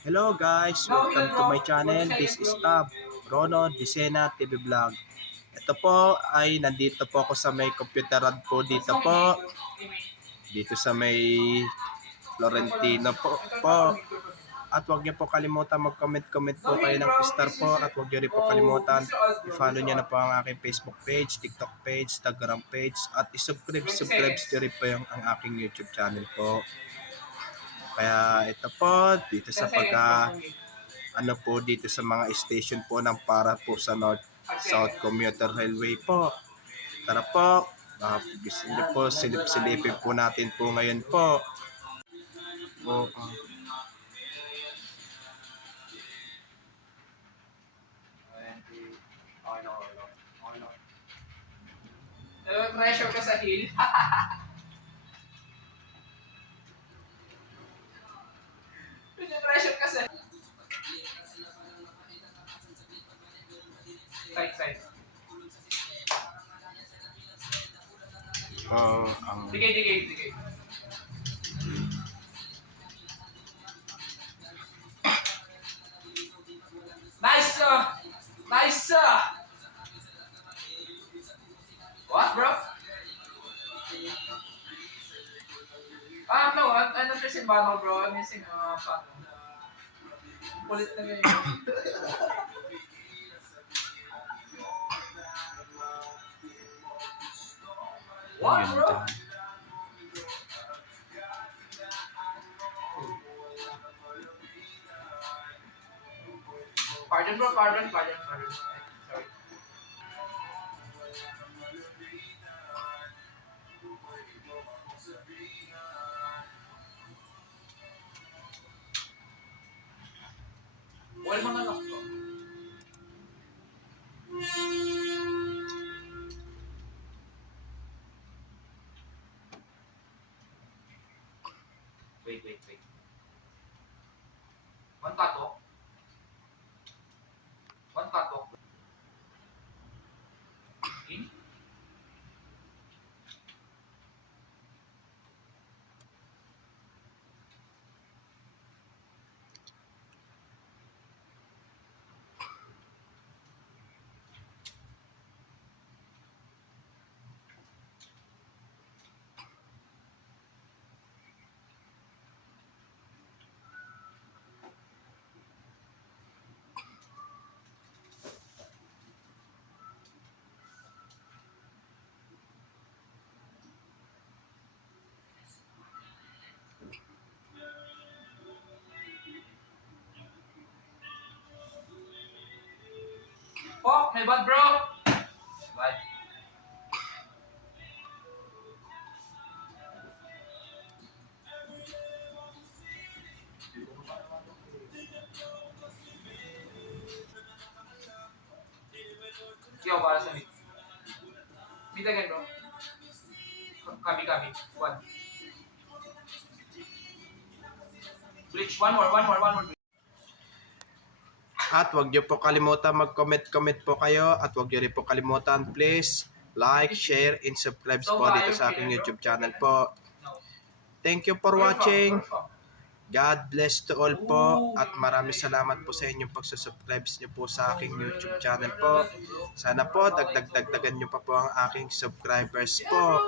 Hello guys, welcome to my channel. This is Tab, Rono Dicena TV Vlog. Ito po ay nandito po ako sa may computeran po dito po. Dito sa may Florentino po. At huwag niyo po kalimutan mag-comment po kayo ng star po. At huwag niyo rin po kalimutan i-follow niyo na po ang aking Facebook page, TikTok page, Instagram page. At i-subscribe niyo rin po ang aking YouTube channel po. Kaya ito po, dito sa ano po dito sa mga station po ng para po sa North South Commuter Railway po. Tara po, gusto niyo po silip-silipin po natin po ngayon po. Po, Pressure ka sa heel. Pressure ka sa side. Sige. Nice. What, bro? No. I'm not missing Bano, bro. I'm missing, Pano. Kulit na ganyan. What, bro? Pardon, bro. Pardon. Sorry. Wala mga lock to. Wait. One tato. In? Oh, may bad, bro. Bad. Yo, para sa mid. Mid again, bro. Kami. One. Bleach. One more. At huwag niyo po kalimutan mag-comment po kayo. At huwag niyo rin po kalimutan, please, like, share, and subscribe po dito sa aking YouTube channel po. Thank you for watching. God bless to all po. At maraming salamat po sa inyong pagsusubscribe niyo po sa aking YouTube channel po. Sana po, dagdagan niyo pa po ang aking subscribers po.